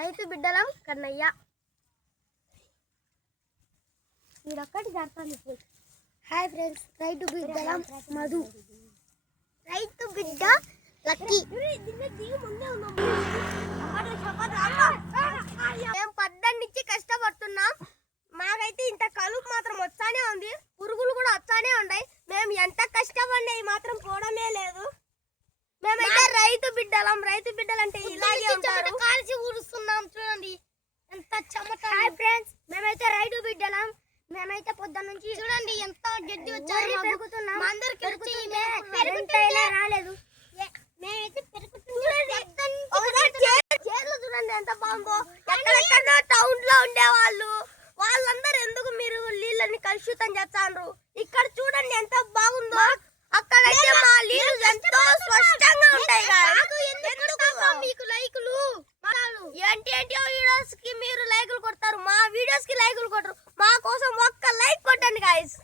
రైతు బిడ్డలం కన్నయ్య మీరొక్కటి జరుగుతుంది. Hi friends, రైతు బిడ్డలం మధు, రైతు బిడ్డ లక్కీ. మేము పద్దన్నిచ్చి కష్టపడుతున్నాం. మాకైతే ఇంత కలుపు మాత్రం వచ్చానే ఉంది, పురుగులు కూడా వచ్చానే ఉన్నాయి. మేము ఎంత కష్టపడినా మాత్రం పోవడమే లేదు. మేమైతే రైతు బిడ్డలం. రైతు బిడ్డలంటే ఇలాగే ఉంటారు. కాల్చి ఊరుస్తున్నాం చూడండి ఎంత చెమట. హాయ్ ఫ్రెండ్స్, మేమైతే రైతు బిడ్డలం. మేమైతే పొద్దున్న నుంచి చూడండి ఎంత గడ్డి వచ్చారు, పెరుగుతున్నాం. అందరికి రాలేదు. మేమైతే చూడండి ఎంత బాగుందో. ఎక్కడెక్కడో టౌన్ లో ఉండే వాళ్ళందరూ ఎందుకు మీరు నీళ్ళని కలుషితం చేస్తారు? ఇక్కడ చూడండి ఎంత బాగుందో. అక్కడైతే మా నీళ్ళు ఎంతో స్పష్టంగా ఉంటాయి. మీకు లైకులు ఏంటి వీడియోస్ కి మీరు లైకులు కొడతారు, మా వీడియోస్ కి లైకులు కొట్టరు. మా కోసం ఒక్క లైక్ కొట్టండి గాయ్స్.